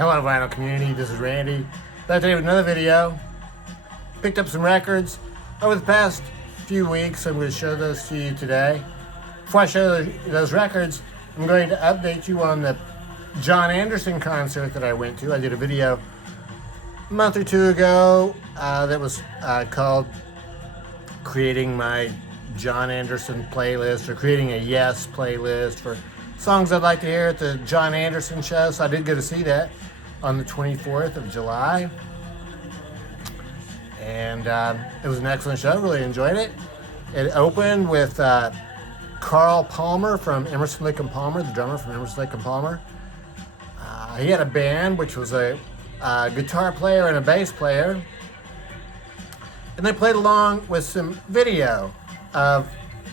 Hello vinyl community, this is Randy. Back today with another video. Picked up some records over the past few weeks. I'm going to show those to you today. Before I show those records, I'm going to update you on the John Anderson concert that I went to. I did a video a month or two ago that was called Creating My John Anderson Playlist, or Creating a Yes Playlist for songs I'd like to hear at the John Anderson show. So I did go to see that on the 24th of July. And it was an excellent show. Really enjoyed it. It opened with Carl Palmer from Emerson, Lake and Palmer, the drummer from Emerson, Lake and Palmer. He had a band, which was a guitar player and a bass player. And they played along with some video of,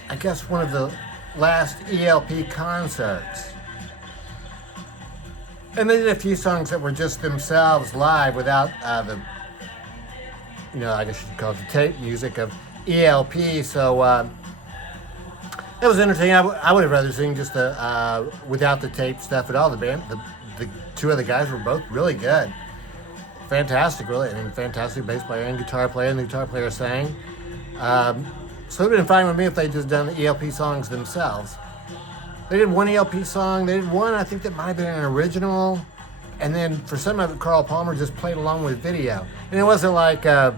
I guess, one of the last ELP concerts. And they did a few songs that were just themselves live without the, I guess you'd call it the tape music of ELP. So it was entertaining. I would have rather seen just without the tape stuff at all. The band, the two other guys were both really good. Fantastic, really. I mean, fantastic bass player and guitar player, and the guitar player sang. So it would have been fine with me if they just done the ELP songs themselves. They did one ELP song. They did one, I think, that might have been an original. And then for some of it, Carl Palmer just played along with video. And it wasn't like, high-tech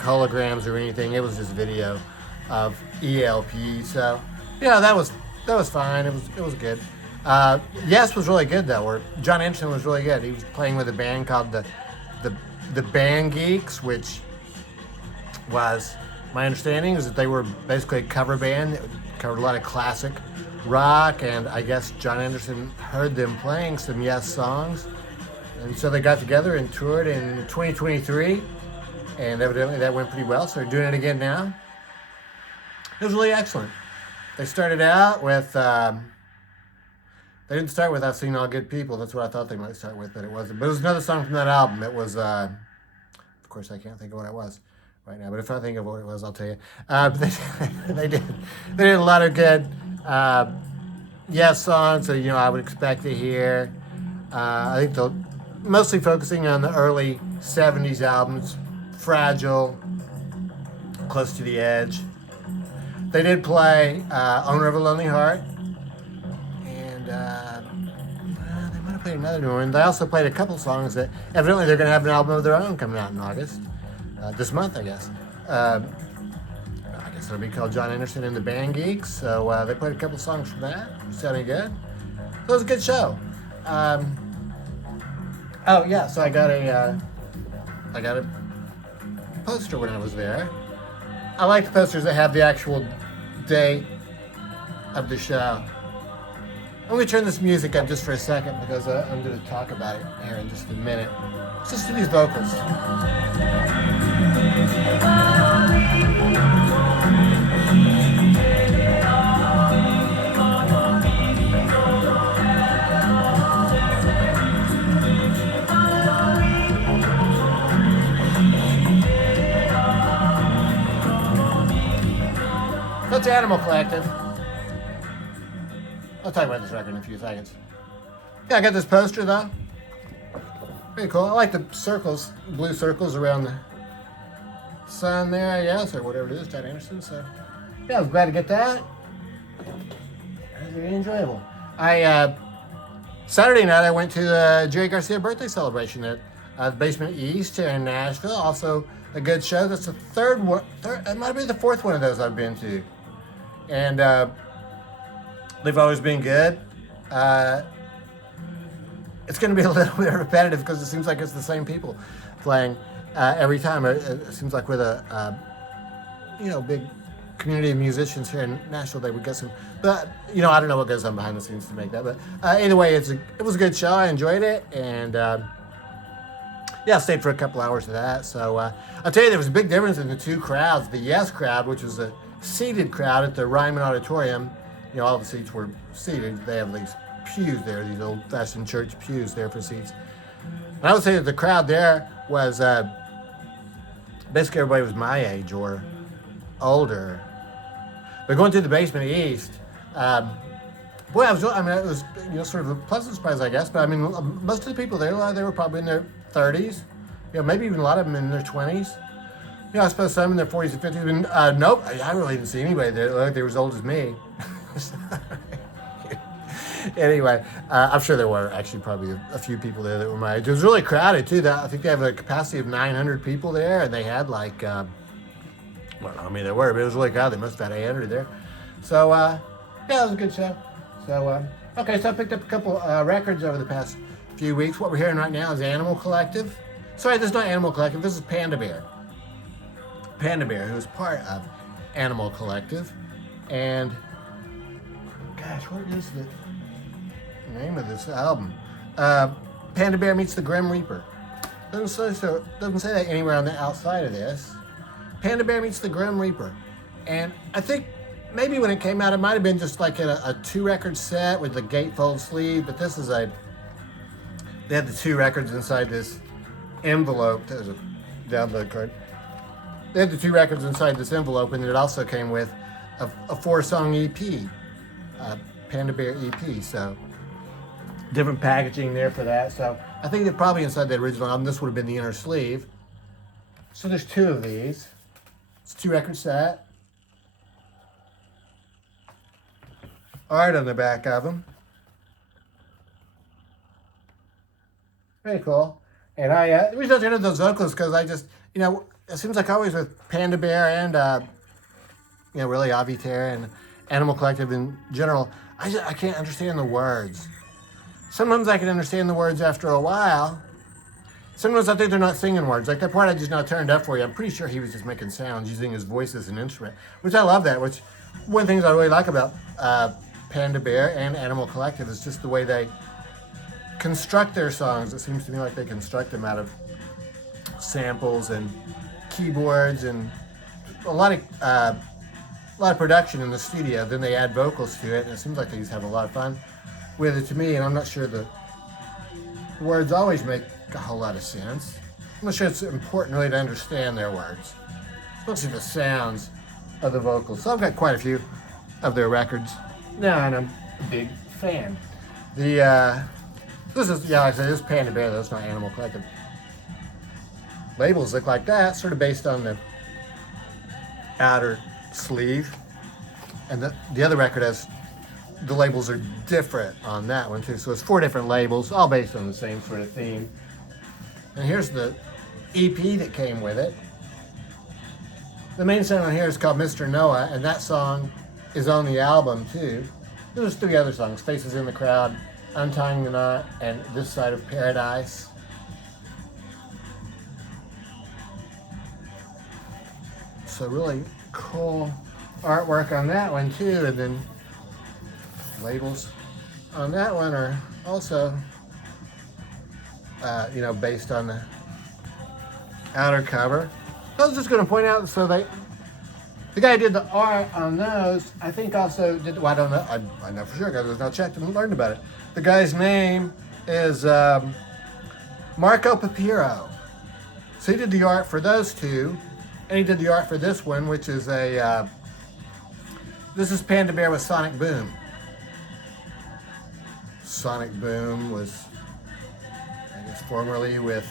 holograms or anything. It was just video of ELP. So, that was fine. It was good. Yes was really good, though. Or John Anderson was really good. He was playing with a band called the Band Geeks, which was, my understanding is that they were basically a cover band that covered a lot of classic rock, and I guess John Anderson heard them playing some Yes songs, and so they got together and toured in 2023, and evidently that went pretty well, so they're doing it again now. It was really excellent. They started out with, they didn't start with I've Seen All Good People. That's what I thought they might start with, but it wasn't. But it was another song from that album. It was, of course I can't think of what it was right now, but if I think of what it was, I'll tell you. They did a lot of good Yes songs that I would expect to hear. I think they're mostly focusing on the early 70s albums, Fragile, Close to the Edge. They did play Owner of a Lonely Heart, and they might have played another one. They also played a couple songs that evidently they're going to have an album of their own coming out in August. This month, I guess. I guess it'll be called John Anderson and the Band Geeks. So they played a couple songs from that. Sounding good. So it was a good show. So I got a poster when I was there. I like the posters that have the actual day of the show. I'm going to turn this music up just for a second because I'm going to talk about it here in just a minute. Just to these vocals. That's Animal Collective. I'll talk about this record in a few seconds. Yeah, I got this poster though. Pretty cool. I like the circles, blue circles around the sun there, I guess, or whatever it is, John Anderson. So, yeah, I was glad to get that. It was very enjoyable. Saturday night, I went to the Jerry Garcia birthday celebration at the Basement East here in Nashville. Also, a good show. That's the third one. It might be the fourth one of those I've been to. And they've always been good. It's going to be a little bit repetitive because it seems like it's the same people playing every time. It seems like with a big community of musicians here in Nashville, they would get some. But I don't know what goes on behind the scenes to make that. But either way, it was a good show. I enjoyed it, and I stayed for a couple hours of that. So I'll tell you, there was a big difference in the two crowds. The Yes crowd, which was a seated crowd at the Ryman Auditorium. All the seats were seated. They have these pews there, these old-fashioned church pews there for seats. And I would say that the crowd there was basically everybody was my age or older. But going to the Basement East, Boy, I mean, it was, sort of a pleasant surprise, I guess. But I mean, most of the people there, they were probably in their 30s. Maybe even a lot of them in their 20s. I suppose some in their 40s and 50s. And, nope, I really didn't see anybody there. Like they were as old as me. Anyway, I'm sure there were actually probably a few people there that were my age. It was really crowded too. I think they have a capacity of 900 people there, and they had like, I don't know how many there were, but it was really crowded. They must have had 800 there. So, yeah, it was a good show. So, okay, so I picked up a couple records over the past few weeks. What we're hearing right now is Animal Collective. Sorry, this is not Animal Collective. This is Panda Bear. Panda Bear, who is part of Animal Collective. And, gosh, what is the name of this album? Panda Bear Meets the Grim Reaper. Doesn't say that anywhere on the outside of this. Panda Bear Meets the Grim Reaper. And I think maybe when it came out, it might have been just like a 2-record set with the gatefold sleeve, but this is they had the 2 records inside this envelope. There's a download card. They had the 2 records inside this envelope, and it also came with a 4-song EP, Panda Bear EP. So different packaging there for that. So I think that probably inside the original album, this would have been the inner sleeve. So there's 2 of these. It's a 2-record set. Art on the back of them. Very cool. And the reason I was into those vocals because I just, it seems like always with Panda Bear and, really Avi Terra and Animal Collective in general, I can't understand the words. Sometimes I can understand the words after a while. Sometimes I think they're not singing words. Like that part I just now turned up for you, I'm pretty sure he was just making sounds using his voice as an instrument, which I love that, which one of the things I really like about Panda Bear and Animal Collective is just the way they construct their songs. It seems to me like they construct them out of samples and keyboards and a lot of production in the studio. Then they add vocals to it, and it seems like they just have a lot of fun with it to me. And I'm not sure the words always make a whole lot of sense. I'm not sure it's important really to understand their words, especially the sounds of the vocals. So I've got quite a few of their records now, and I'm a big fan. This is, like I said, this is Panda Bear, though. It's not Animal Collective. Labels look like that, sort of based on the outer sleeve. And the other record has, the labels are different on that one too. So it's 4 different labels, all based on the same sort of theme. And here's the EP that came with it. The main song on here is called Mr. Noah, and that song is on the album too. There's 3 other songs, Faces in the Crowd, Untying the Knot, and This Side of Paradise. So really cool artwork on that one too, and then labels on that one are also based on the outer cover. So I was just going to point out, so the guy who did the art on those, I think also did, well, I don't know, I know for sure because I checked and learned about it. The guy's name is Marco Papiro. So he did the art for those 2, and he did the art for this one, which is this is Panda Bear with Sonic Boom. Sonic Boom was, I guess, formerly with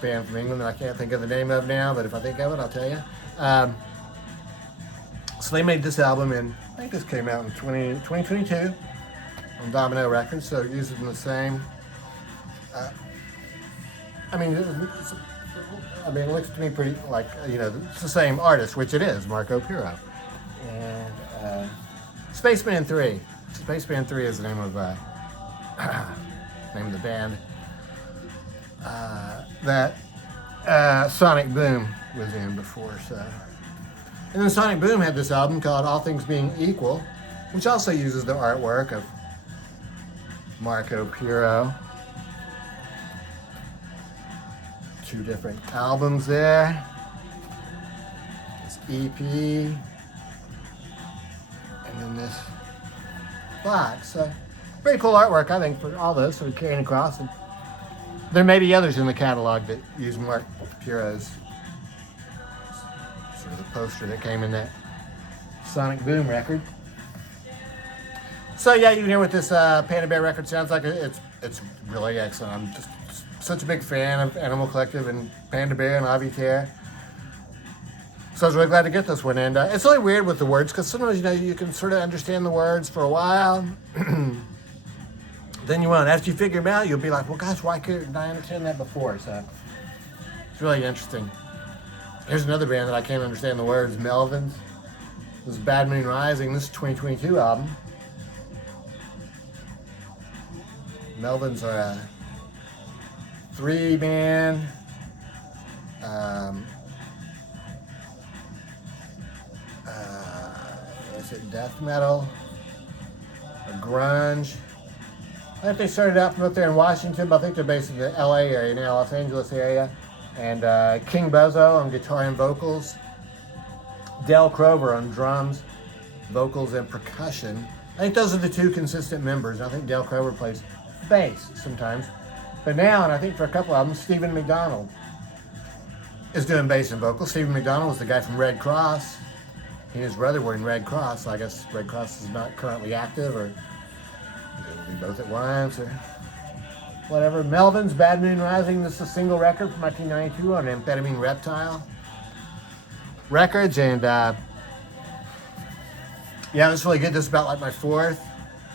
band from England that I can't think of the name of now, but if I think of it, I'll tell you. So they made this album in, I think this came out in 2022 on Domino Records, so using the same. It looks to me pretty like, it's the same artist, which it is, Marco Piro. And Spaceman 3. Spaceman 3 is the name of the band that Sonic Boom was in before. So, and then Sonic Boom had this album called All Things Being Equal, which also uses the artwork of Marco Piro. 2 different albums there. This EP, and then this box. So very cool artwork, I think, for all those sort of carrying across. And there may be others in the catalog that use Mark Piro's sort of the poster that came in that Sonic Boom record. So yeah, you can hear what this Panda Bear record sounds like. It's really excellent. I'm just such a big fan of Animal Collective and Panda Bear and Avi Care. So I was really glad to get this one. And it's really weird with the words because sometimes, you know, you can sort of understand the words for a while. Then you won't. After you figure them out, you'll be like, well, gosh, why couldn't I understand that before? So it's really interesting. Here's another band that I can't understand the words, Melvins. This is Bad Moon Rising. This is a 2022 album. Melvins are a 3-man is it death metal or grunge? I think they started out from up there in Washington, but I think they're based in the LA area now, Los Angeles area. And King Buzzo on guitar and vocals, Del Crover on drums, vocals, and percussion. I think those are the 2 consistent members. I think Del Crover plays bass sometimes. But now, and I think for a couple albums, Stephen McDonald is doing bass and vocals. Stephen McDonald was the guy from Red Cross. He and his brother were in Red Cross. So I guess Red Cross is not currently active, or they'll be both at once, or whatever. Melvins, Bad Moon Rising. This is a single record from 1992 on Amphetamine Reptile Records. And yeah, this is really good. This is about like my 4th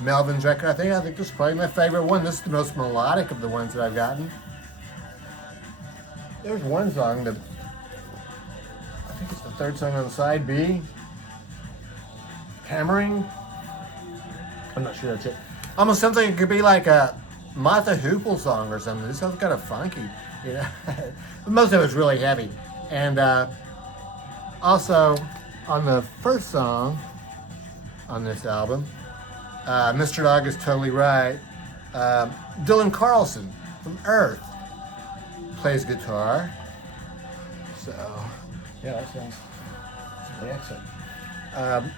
Melvins record. I think this is probably my favorite one. This is the most melodic of the ones that I've gotten. There's one song that I think it's the 3rd song on side B. Hammering. I'm not sure that's it. Almost sounds like it could be like a Martha Hoople song or something. This sounds kind of funky, you know. Most of it's really heavy. And also on the first song on this album, Mr. Dog is Totally Right, Dylan Carlson from Earth plays guitar. So yeah, that sounds really excellent.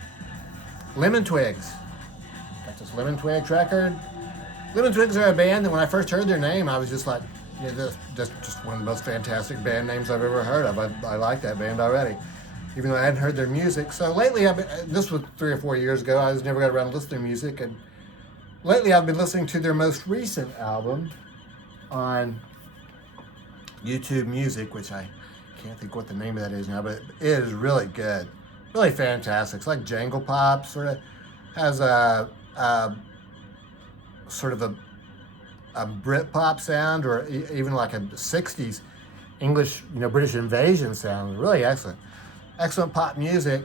Lemon Twigs. Got this Lemon Twigs record. Lemon Twigs are a band that when I first heard their name, I was just like, yeah, this just one of the most fantastic band names I've ever heard of. I like that band already, even though I hadn't heard their music. So lately, this was 3 or 4 years ago, I never got around to listening to their music. And lately, I've been listening to their most recent album on YouTube Music, which I can't think what the name of that is now, but it is really good. Really fantastic. It's like jangle pop, sort of has a sort of a Brit pop sound, or even like a 60s English, you know, British invasion sound. Really excellent. Excellent pop music.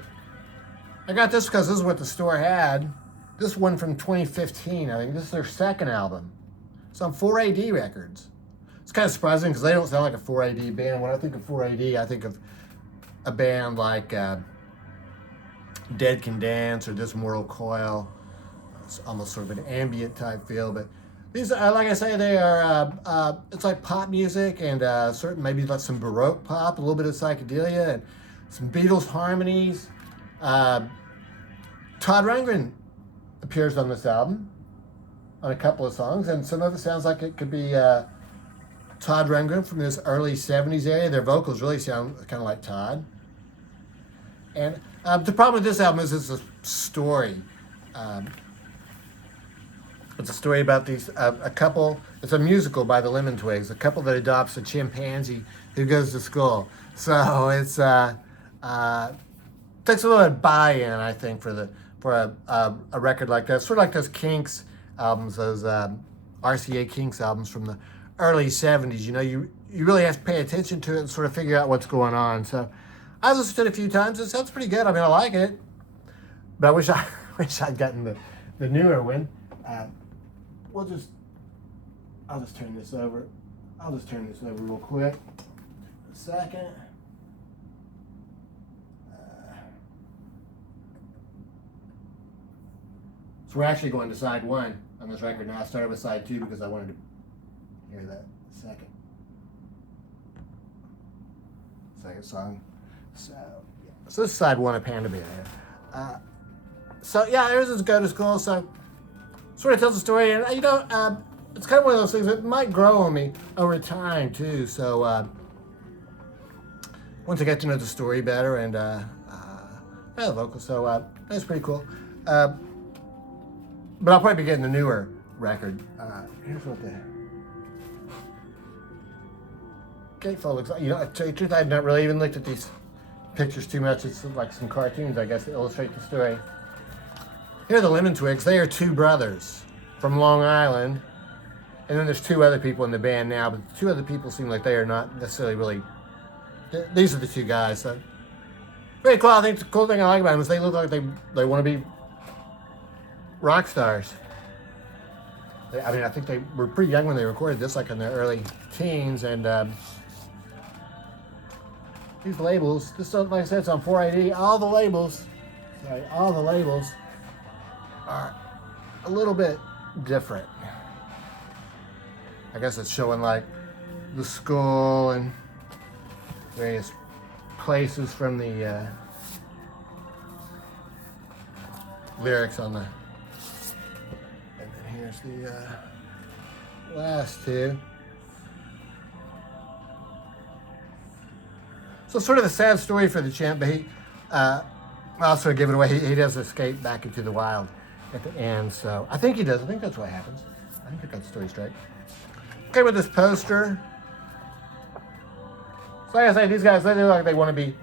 I got this because this is what the store had. This one from 2015, I think. This is their 2nd album. It's on 4AD Records. It's kind of surprising because they don't sound like a 4AD band. When I think of 4AD, I think of a band like Dead Can Dance or This Mortal Coil. It's almost sort of an ambient type feel, but these, like I say, they are. It's like pop music and certain maybe like some Baroque pop, a little bit of psychedelia, and some Beatles harmonies. Todd Rundgren appears on this album on a couple of songs, and some of it sounds like it could be Todd Rundgren from this early 70s area. Their vocals really sound kind of like Todd. And the problem with this album is it's a story. It's a story about these a couple. It's a musical by the Lemon Twigs. A couple that adopts a chimpanzee who goes to school. So it's takes a little bit of buy-in, I think, for a record like that. Sort of like those Kinks albums, those RCA Kinks albums from the early 70s. You know, you really have to pay attention to it and sort of figure out what's going on. So I've listened to it a few times. It sounds pretty good. I mean, I like it, but I wish I'd gotten the newer one. I'll just turn this over. I'll just turn this over real quick. A second. So we're actually going to side 1 on this record now. I started with side 2 because I wanted to hear that second song. So this is side 1 of Panda Bear. So yeah, there's this Go to School. So sort of tells a story, and you know, it's kind of one of those things that might grow on me over time too. So once I get to know the story better and the vocals. So that's pretty cool. But I'll probably be getting the newer record. Here's what the gatefold looks like. You know, to tell you the truth, I've not really even looked at these pictures too much. It's like some cartoons, I guess, that illustrate the story. Here are the Lemon Twigs. They are two brothers from Long Island. And then there's two other people in the band now, but the two other people seem like they are not necessarily really... These are the two guys. So very cool. I think the cool thing I like about them is they look like they want to be rock stars. I think they were pretty young when they recorded this, like in their early teens. And these labels, this, like I said, it's on 480. All the labels are a little bit different. I guess it's showing like the skull and various places from the lyrics on the... And then here's the last two. So sort of a sad story for the champ, but he, I'll sort of give it away. He does escape back into the wild at the end, so I think he does. I think that's what happens. I think I got the story straight. Okay, with this poster. So like I say, these guys, they look like they want to be,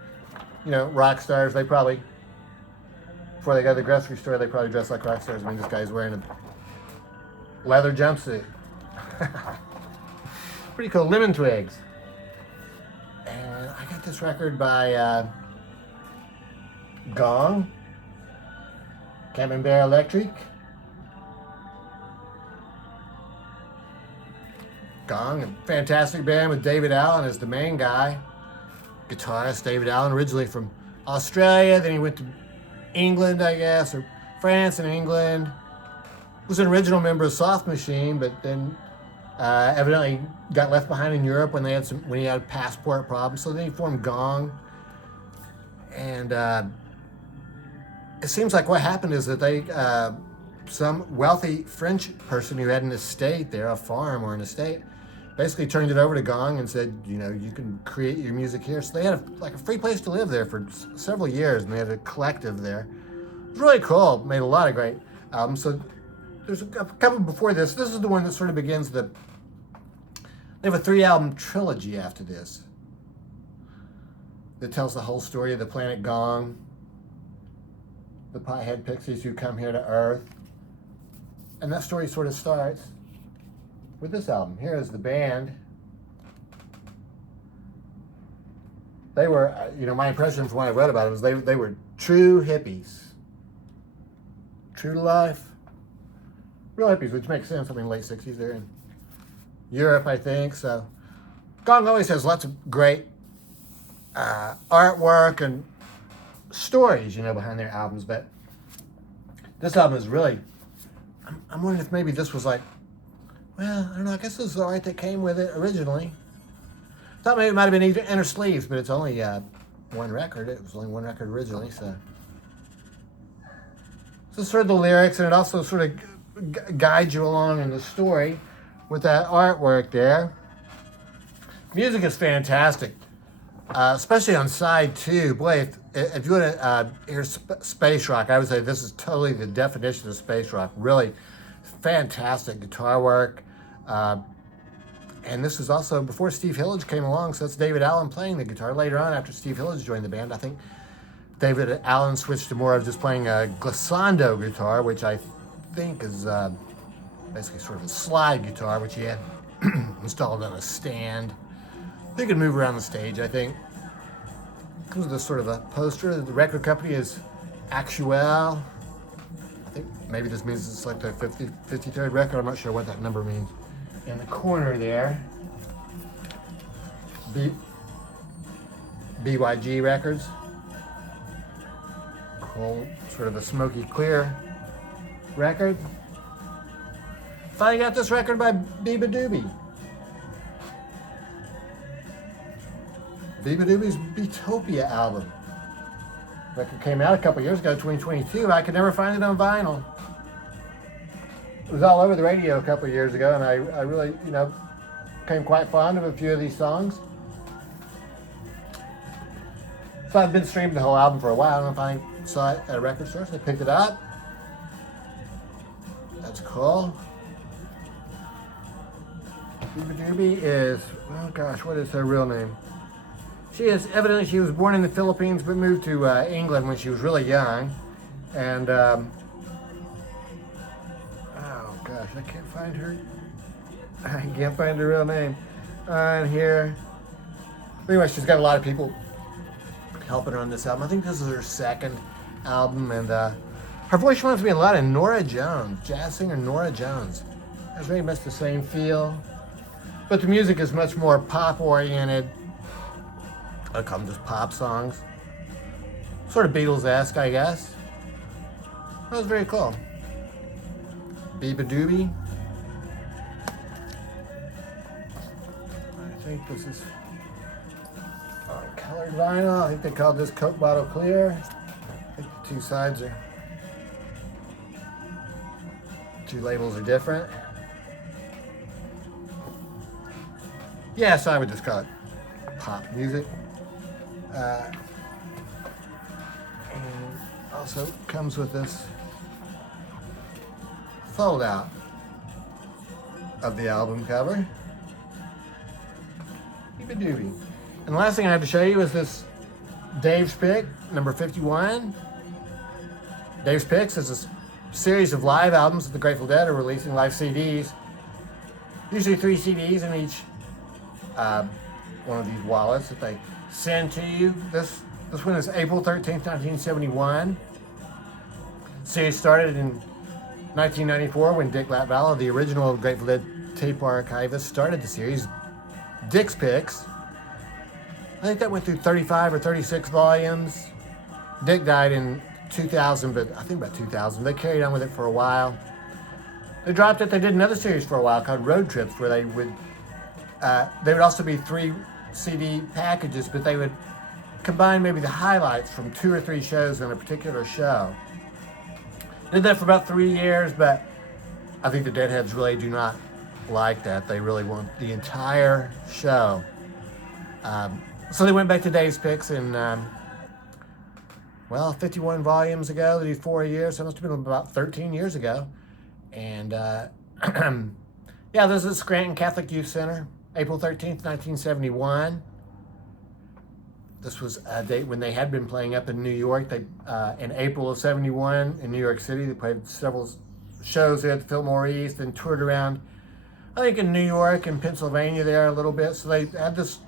you know, rock stars. They probably, before they go to the grocery store, they probably dress like rock stars. I mean, this guy's wearing a leather jumpsuit. Pretty cool. Lemon Twigs. And I got this record by Gong, Camembert, Electrique. Gong, a fantastic band with David Allen as the main guy. Guitarist David Allen, originally from Australia, then he went to England, I guess, or France and England. Was an original member of Soft Machine, but then evidently got left behind in Europe when he had passport problems. So then he formed Gong, and it seems like what happened is that they some wealthy French person who had an estate there, a farm or an estate, basically turned it over to Gong and said, you know, you can create your music here. So they had a free place to live there for several years, and they had a collective there. It was really cool. Made a lot of great albums. So there's a couple before this. This is the one that sort of begins the... They have a 3-album trilogy after this that tells the whole story of the planet Gong, the Piehead Pixies who come here to Earth. And that story sort of starts with this album. Here is the band. They were, you know, my impression from what I read about it was they were true hippies. True to life. Real hippies, which makes sense. I mean, late 60s, they're in Europe, I think. So Gong always has lots of great artwork and stories, you know, behind their albums. But this album is really... I'm wondering if maybe this was like, well, I don't know, I guess this is the art that came with it originally. Thought maybe it might have been Inner Sleeves, but it's only one record. It was only one record originally, so. So sort of the lyrics, and it also sort of guides you along in the story with that artwork there. Music is fantastic, especially on side 2. Boy, if you want to hear space rock, I would say this is totally the definition of space rock. Really fantastic guitar work. And this is also before Steve Hillage came along, so that's David Allen playing the guitar. Later on, after Steve Hillage joined the band, I think David Allen switched to more of just playing a glissando guitar, which I think is basically sort of a slide guitar, which he had installed on a stand. They could move around the stage, I think. Comes with this sort of a poster. The record company is Actuel. I think maybe this means it's like the 53rd record. I'm not sure what that number means. In the corner there, BYG Records. Cool, sort of a smoky clear record. Finally got this record by Beabadoobee. Beabadoobee's Beatopia album. Record came out a couple years ago, 2022. I could never find it on vinyl. It was all over the radio a couple of years ago, and I really, you know, became quite fond of a few of these songs. So I've been streaming the whole album for a while. I don't know if I saw it at a record store, so I picked it up. That's cool. Beabadoobee is, oh gosh, what is her real name? Evidently she was born in the Philippines but moved to England when she was really young. And, oh gosh, I can't find her. I can't find her real name on here. Anyway, she's got a lot of people helping her on this album. I think this is her second album, and her voice reminds me a lot of Norah Jones, jazz singer Norah Jones. Has very much the same feel, but the music is much more pop-oriented. I call them just pop songs. Sort of Beatles-esque, I guess. That was very cool. Beabadoobee. I think this is colored vinyl. I think they called this Coke Bottle Clear. I think the two sides are, two labels are different. Yeah, so I would just call it pop music. And also comes with this fold out of the album cover. Beabadoobee. And the last thing I have to show you is this Dave's Pick, number 51. Dave's Picks is a series of live albums that the Grateful Dead are releasing, live CDs. Usually 3 CDs in each one of these wallets that they send to you. This one is April 13th, 1971. The series started in 1994 when Dick Latvala, the original Grateful Dead tape archivist, started the series. Dick's Picks. I think that went through 35 or 36 volumes. Dick died in 2000, but I think about 2000. They carried on with it for a while. They dropped it. They did another series for a while called Road Trips, where they would also be 3 CD packages, but they would combine maybe the highlights from 2 or 3 shows on a particular show. Did that for about 3 years, but I think the Deadheads really do not like that. They really want the entire show. So they went back to Dave's Picks in, 51 volumes ago. They did 4 years, so it must have been about 13 years ago. And yeah, this is Scranton Catholic Youth Center, April 13th, 1971. This was a date when they had been playing up in New York. They in April of 71 in New York City. They played several shows there at the Fillmore East and toured around, I think, in New York and Pennsylvania there a little bit. So they had this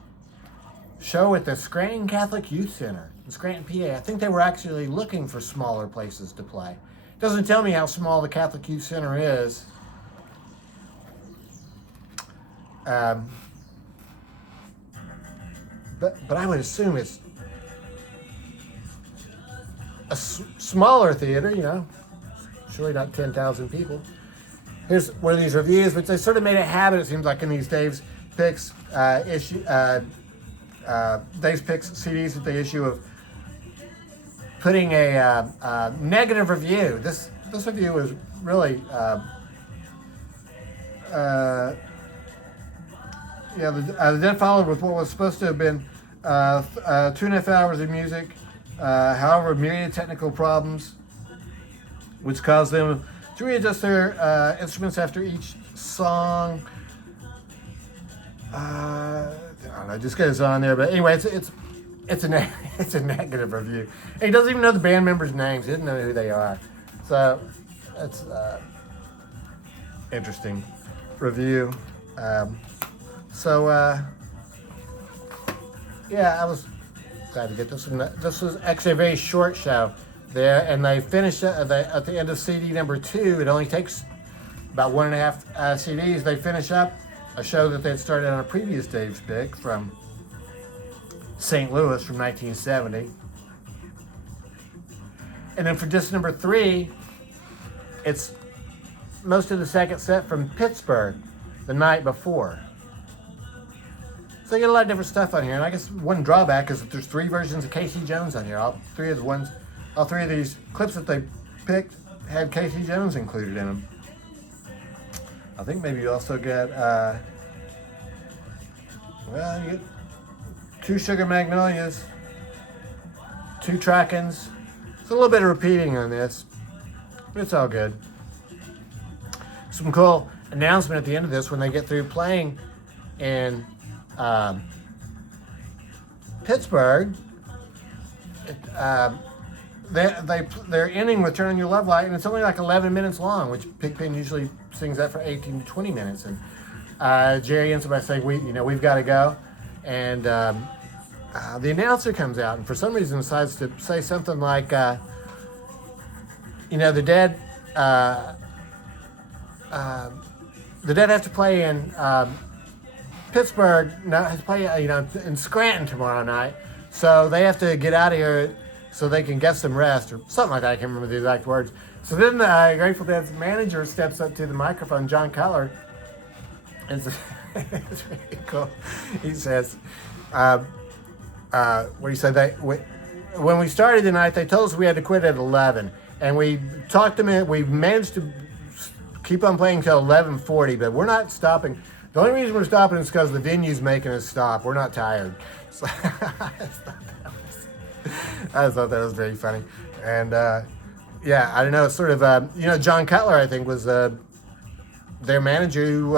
show at the Scranton Catholic Youth Center in Scranton, PA. I think they were actually looking for smaller places to play. It doesn't tell me how small the Catholic Youth Center is. But I would assume it's a smaller theater, you know, surely not 10,000 people. Here's one of these reviews, which they sort of made a habit, it seems like, in these Dave's Picks Dave's Picks CDs that they issue, of putting a negative review. This review was really the Dead followed with what was supposed to have been 2.5 hours of music. However, myriad technical problems, which caused them to readjust their instruments after each song. I don't know, just goes on there. But anyway, it's a negative review. And he doesn't even know the band members' names. He doesn't know who they are. So that's interesting review. Yeah, I was glad to get this one. This was actually a very short show there, and they finished at the end of CD number 2. It only takes about 1.5 CDs. They finish up a show that they'd started on a previous Dave's Pick from St. Louis from 1970. And then for disc number 3, it's most of the second set from Pittsburgh the night before. So you get a lot of different stuff on here, and I guess one drawback is that there's 3 versions of Casey Jones on here. All three of these clips that they picked had Casey Jones included in them. I think maybe you also get, you get 2 Sugar Magnolias, 2 trackings. It's a little bit of repeating on this, but it's all good. Some cool announcement at the end of this when they get through playing in Pittsburgh. They're ending with "Turn on Your Love Light," and it's only like 11 minutes long, which Pigpen usually sings that for 18 to 20 minutes. And Jerry ends up by saying, "We've got to go," and the announcer comes out and for some reason decides to say something like, the Dead have to play in Pittsburgh, have to play in Scranton tomorrow night, so they have to get out of here so they can get some rest or something like that. I can't remember the exact words. So then the Grateful Dead's manager steps up to the microphone, John Cutler, and it's really cool. He says, what do you say? When we started tonight, they told us we had to quit at 11, and we talked them in. We managed to keep on playing until 11:40, but we're not stopping. The only reason we're stopping is because the venue's making us stop. We're not tired. So I just thought that was very funny. And I don't know, sort of, John Cutler, I think, was their manager who,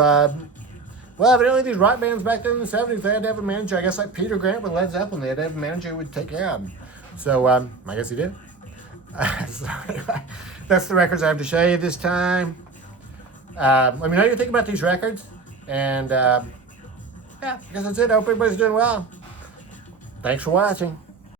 evidently these rock bands back then in the 70s, they had to have a manager. I guess like Peter Grant with Led Zeppelin, they had to have a manager who would take care of them. So I guess he did. So anyway, that's the records I have to show you this time. Let me know what you think about these records. And I guess that's it. I hope everybody's doing well. Thanks for watching.